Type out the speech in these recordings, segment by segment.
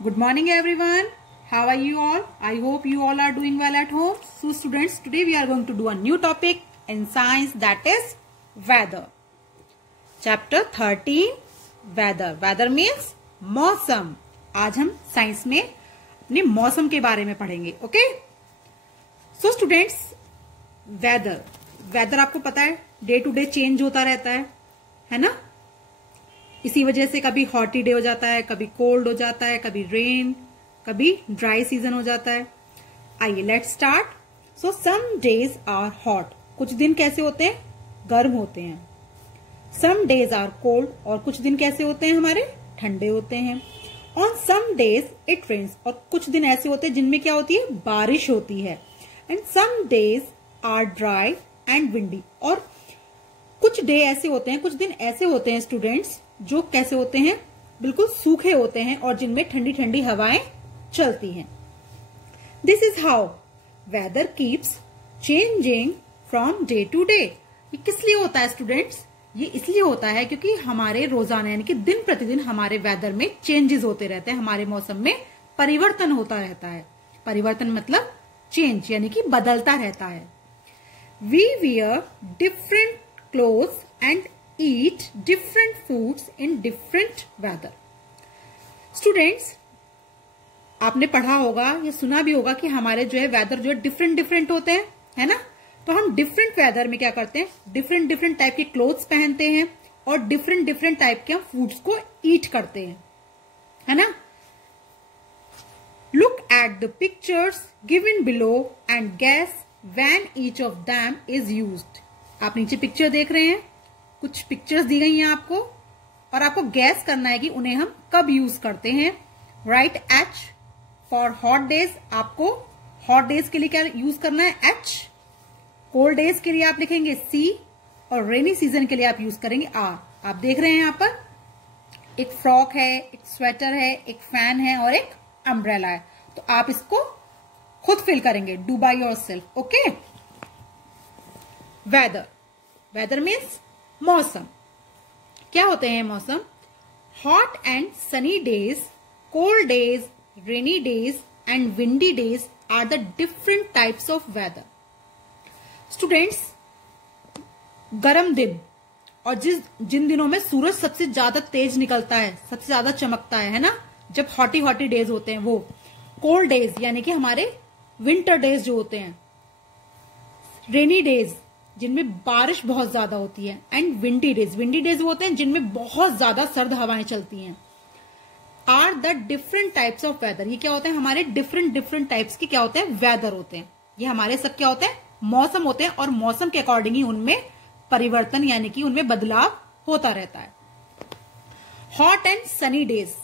Good morning everyone. How are you all? I hope you all are doing well at home. So students, today we are going to do a new topic in science, that is weather. Chapter 13 weather. Weather means मौसम. आज हम science में अपने मौसम के बारे में पढ़ेंगे. ओके? सो स्टूडेंट्स, वेदर आपको पता है डे टू डे चेंज होता रहता है ना? इसी वजह से कभी हॉटी डे हो जाता है, कभी कोल्ड हो जाता है, कभी रेन, कभी ड्राई सीजन हो जाता है. आइए let's start. So some days are hot. कुछ दिन कैसे होते हैं? गर्म होते हैं. Some days are cold. और कुछ दिन कैसे होते हैं? हमारे ठंडे होते हैं. On some days it rains. और कुछ दिन ऐसे होते हैं जिनमें क्या होती है? बारिश होती है. And some days are dry and windy. और कुछ डे ऐसे होते हैं, कुछ दिन ऐसे होते हैं स्टूडेंट्स जो कैसे होते हैं? बिल्कुल सूखे होते हैं और जिनमें ठंडी ठंडी हवाएं चलती हैं. This is how weather keeps changing from day to day. ये किस लिए होता है स्टूडेंट्स? ये इसलिए होता है क्योंकि हमारे रोजाना यानी कि दिन प्रतिदिन हमारे वेदर में चेंजेस होते रहते हैं. हमारे मौसम में परिवर्तन होता रहता है. परिवर्तन मतलब चेंज, यानी कि बदलता रहता है. We wear different clothes and eat different foods in different weather. Students, आपने पढ़ा होगा या सुना भी होगा कि हमारे जो है वेदर जो है डिफरेंट होते हैं, है ना? तो हम डिफरेंट वेदर में क्या करते हैं? डिफरेंट टाइप के क्लोथ्स पहनते हैं और डिफरेंट टाइप के हम फूड्स को ईट करते हैं, है ना? Look at the pictures given below and guess when each of them is used. आप नीचे पिक्चर देख रहे हैं, कुछ पिक्चर्स दी गई हैं आपको और आपको गैस करना है कि उन्हें हम कब यूज करते हैं. Right H for hot days. आपको हॉट डेज के लिए क्या यूज करना है? एच. कोल्ड डेज के लिए आप लिखेंगे सी और रेनी सीजन के लिए आप यूज करेंगे आर. आप देख रहे हैं यहां पर एक फ्रॉक है, एक स्वेटर है, एक फैन है और एक अम्ब्रेला है. तो आप इसको खुद फिल करेंगे. Do by yourself. Okay? Weather means मौसम. क्या होते हैं मौसम? Hot and sunny days, cold days, rainy days and windy days are the different types of weather. Students, गर्म दिन और जिन दिनों में सूरज सबसे ज्यादा तेज निकलता है, सबसे ज्यादा चमकता है ना, जब हॉटी डेज होते हैं वो. कोल्ड डेज यानी कि हमारे विंटर डेज जो होते हैं. रेनी डेज जिनमें बारिश बहुत ज्यादा होती है. एंड विंडी डेज वो होते हैं जिनमें बहुत ज्यादा सर्द हवाएं चलती हैं. Are the different types of weather. ये क्या होते हैं? हमारे डिफरेंट टाइप्स के क्या होते हैं? वेदर होते हैं. ये हमारे सब क्या होते हैं? मौसम होते हैं. और मौसम के अकॉर्डिंग ही उनमें परिवर्तन यानी कि उनमें बदलाव होता रहता है. हॉट एंड सनी डेज,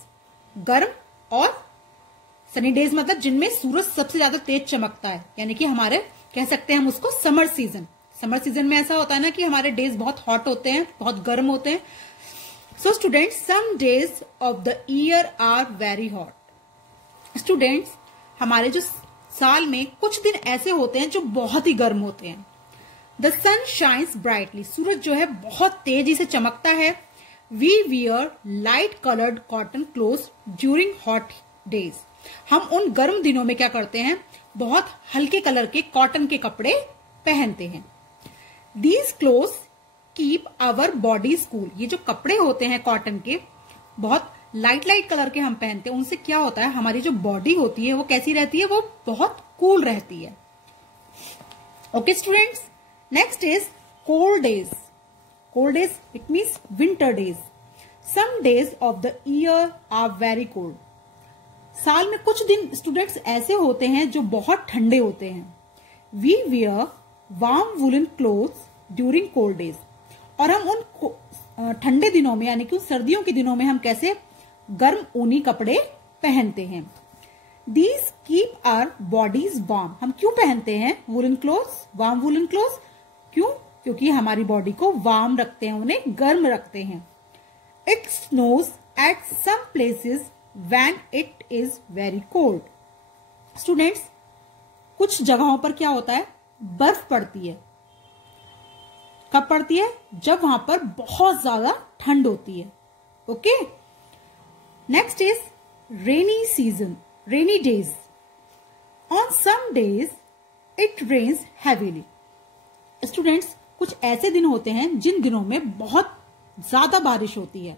गर्म और सनी डेज मतलब जिनमें सूरज सबसे ज्यादा तेज चमकता है, यानी कि हमारे कह सकते हैं हम उसको समर सीजन. समर सीजन में ऐसा होता है ना कि हमारे डेज बहुत हॉट होते हैं, बहुत गर्म होते हैं. So students, some days of the year are very hot. Students, हमारे जो साल में कुछ दिन ऐसे होते हैं जो बहुत ही गर्म होते हैं. The sun shines brightly. सूरज जो है बहुत तेजी से चमकता है. We wear light coloured cotton clothes during hot days. हम उन गर्म दिनों में क्या करते हैं? बहुत हल्के कलर के कॉटन के कपड़े पहनते हैं. These clothes keep our bodies cool. ये जो कपड़े होते हैं कॉटन के, बहुत लाइट कलर के हम पहनते हैं. उनसे क्या होता है? हमारी जो बॉडी होती है वो कैसी रहती है? वो बहुत कूल रहती है. Okay students, next is cold days. Cold days it means winter days. Some days of the year are very cold. साल में कुछ दिन स्टूडेंट्स ऐसे होते हैं जो बहुत ठंडे होते हैं. We wear warm woollen clothes during cold days. और हम उन ठंडे दिनों में यानी कि सर्दियों के दिनों में हम कैसे गर्म ऊनी कपड़े पहनते हैं. These keep our bodies warm. हम क्यों पहनते हैं woollen clothes, warm woollen clothes? क्यों? क्योंकि हमारी बॉडी को वार्म रखते हैं, उन्हें गर्म रखते हैं. It snows at some places when it is very cold. Students, कुछ जगहों पर क्या होता है? बर्फ पड़ती है. कब पड़ती है? जब वहां पर बहुत ज्यादा ठंड होती है. Okay? Next is rainy rainy days. On some days it rains heavily. Students, कुछ ऐसे दिन होते हैं जिन दिनों में बहुत ज्यादा बारिश होती है.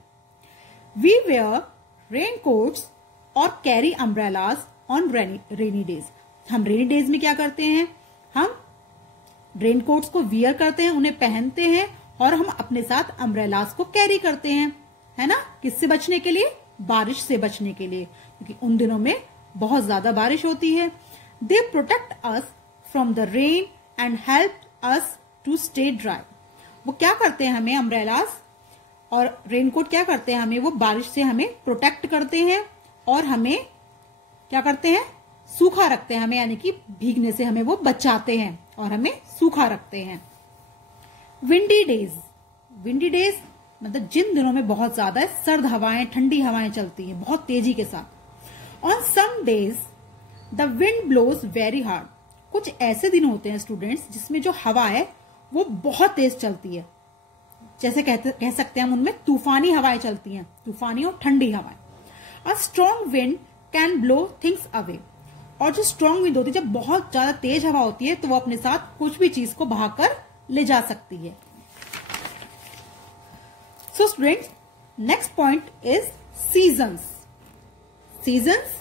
We wear raincoats और carry umbrellas on rainy days. हम रेनी डेज में क्या करते हैं? हम रेनकोट्स को वियर करते हैं, उन्हें पहनते हैं और हम अपने साथ अम्ब्रेलास को कैरी करते हैं, है ना? किससे बचने के लिए? बारिश से बचने के लिए, क्योंकि उन दिनों में बहुत ज्यादा बारिश होती है. They protect us from the rain and help us to stay dry. वो क्या करते हैं? हमें अम्ब्रेलास और रेनकोट क्या करते हैं? हमें वो बारिश से हमें प्रोटेक्ट करते हैं और हमें क्या करते हैं? सूखा रखते हैं हमें, यानी कि भीगने से हमें वो बचाते हैं और हमें सूखा रखते हैं. Windy days. विंडी डेज मतलब जिन दिनों में बहुत ज्यादा सर्द हवाएं, ठंडी हवाएं चलती हैं बहुत तेजी के साथ. On some days the wind blows very hard. कुछ ऐसे दिन होते हैं स्टूडेंट्स जिसमें जो हवा है वो बहुत तेज चलती है. जैसे कह सकते हैं हम उनमें तूफानी हवाएं चलती हैं, तूफानी और ठंडी हवाएं. A strong wind can blow things away. और जो स्ट्रॉन्ग विंड होती है, जब बहुत ज्यादा तेज हवा होती है तो वो अपने साथ कुछ भी चीज को बहाकर ले जा सकती है. So students, next point is seasons. Seasons.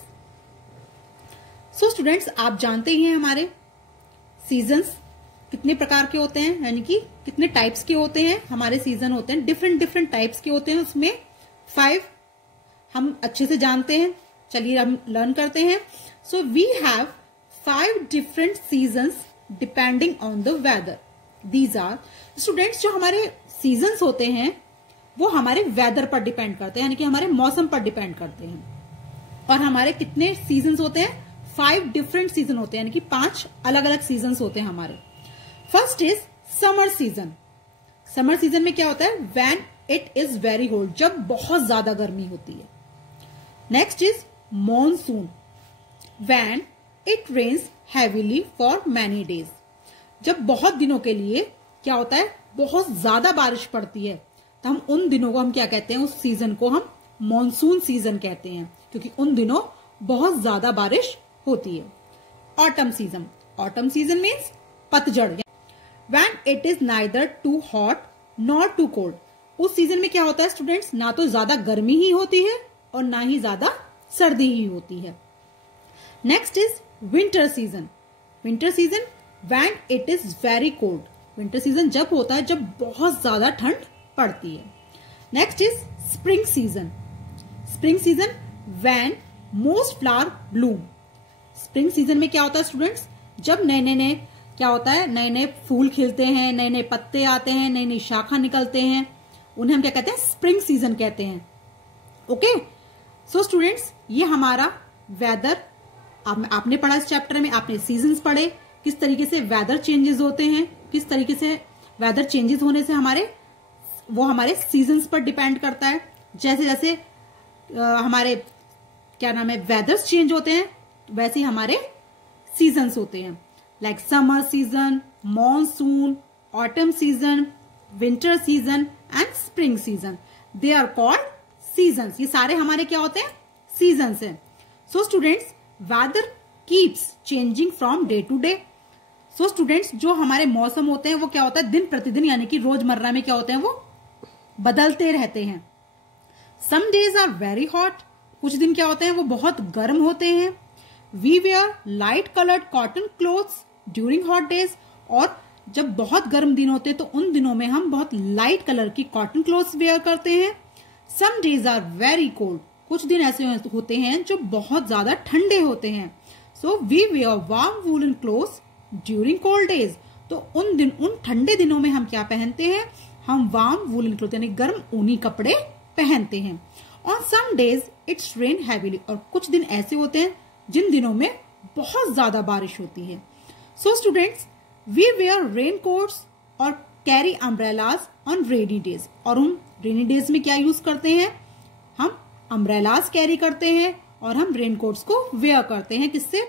So students, आप जानते ही हैं हमारे सीजन्स कितने प्रकार के होते हैं, यानी कि कितने टाइप्स के होते हैं. हमारे सीजन होते हैं डिफरेंट टाइप्स के होते हैं. उसमें 5 हम अच्छे से जानते हैं. चलिए हम लर्न करते हैं. So we have 5 different seasons depending on the weather. These are students, जो हमारे सीजन्स होते हैं वो हमारे वेदर पर डिपेंड करते हैं, यानी कि हमारे मौसम पर डिपेंड करते हैं. और हमारे कितने सीजन्स होते हैं? 5 डिफरेंट सीजन होते हैं, यानी कि 5 अलग अलग सीजन्स होते हैं हमारे. First is summer season. Summer season में क्या होता है? When it is very cold, जब बहुत ज्यादा गर्मी होती है. Next is monsoon. When it rains heavily for many days. जब बहुत दिनों के लिए क्या होता है? बहुत ज्यादा बारिश पड़ती है, तो हम उन दिनों को हम क्या कहते हैं? उस सीजन को हम मॉनसून सीजन कहते हैं, क्योंकि उन दिनों बहुत ज्यादा बारिश होती है. Autumn season. Autumn season means पतझड़. When it is neither too hot not too cold. उस सीजन में क्या होता है स्टूडेंट्स? ना तो ज्यादा गर्मी ही होती है और ना ही ज्यादा सर्दी ही होती है. Next is winter season. Winter season when it is very cold. Winter season जब होता है जब बहुत ज्यादा ठंड पड़ती है. Next is spring season. Spring season when most flower Bloom. Spring season में क्या होता है स्टूडेंट्स? जब नए क्या होता है? नए फूल खिलते हैं, नए पत्ते आते हैं, नई शाखा निकलते हैं. उन्हें हम क्या कहते हैं? स्प्रिंग सीजन कहते हैं. ओके. सो स्टूडेंट्स, ये हमारा वेदर आपने पढ़ा. इस चैप्टर में आपने सीजन्स पढ़े, किस तरीके से वेदर चेंजेस होते हैं, किस तरीके से वेदर चेंजेस होने से हमारे सीजन्स पर डिपेंड करता है. जैसे जैसे हमारे क्या नाम है वेदर्स चेंज होते हैं, वैसे ही हमारे सीजन्स होते हैं. Like summer season, monsoon, autumn season, winter season and spring season. They are called seasons. ये सारे हमारे क्या होते हैं? सीजन्स हैं. So students, weather keeps changing from day to day. So students, जो हमारे मौसम होते हैं वो क्या होता है? दिन प्रतिदिन, यानी कि रोजमर्रा में क्या होते हैं? वो बदलते रहते हैं. Some days are very hot. कुछ दिन क्या होते हैं? वो बहुत गर्म होते हैं. We wear light coloured cotton clothes during hot days. और जब बहुत गर्म दिन होते हैं तो उन दिनों में हम बहुत लाइट कलर की कॉटन क्लोथ्स वेयर करते हैं. Some days are very cold. कुछ दिन ऐसे होते हैं जो बहुत ज्यादा ठंडे होते हैं. So we wear warm woollen clothes during cold days. तो उन ठंडे दिनों में हम क्या पहनते हैं? हम वार्म वूलन क्लोथ यानी गर्म ऊनी कपड़े पहनते हैं. On some days it's rain heavily. और कुछ दिन ऐसे होते हैं जिन दिनों में बहुत ज्यादा बारिश होती है. So students, we wear raincoats और carry umbrellas on rainy days. और उन रेनी डेज में क्या यूज करते हैं? हम अम्ब्रेलास कैरी करते हैं और हम रेनकोट्स को वेयर करते हैं. किससे?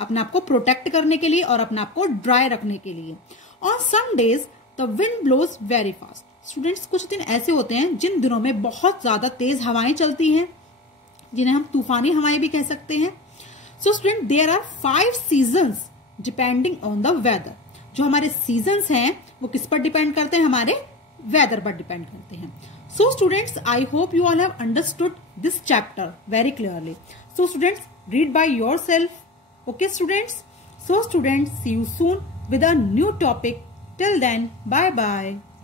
अपने आप को प्रोटेक्ट करने के लिए और अपने आप को ड्राई रखने के लिए. On some days the wind blows very fast. Students, कुछ दिन ऐसे होते हैं जिन दिनों में बहुत ज्यादा तेज हवाएं चलती हैं. जिन्हें हम तूफानी हवाएं भी कह सकते हैं। So student, there are 5 seasons depending on the weather. जो हमारे सीजन्स हैं वो किस पर डिपेंड करते हैं? हमारे वेदर पर डिपेंड करते हैं। So students, I hope you all have understood this chapter very clearly. So students, read by yourself. Okay students? So students, see you soon with a new topic. Till then, bye bye.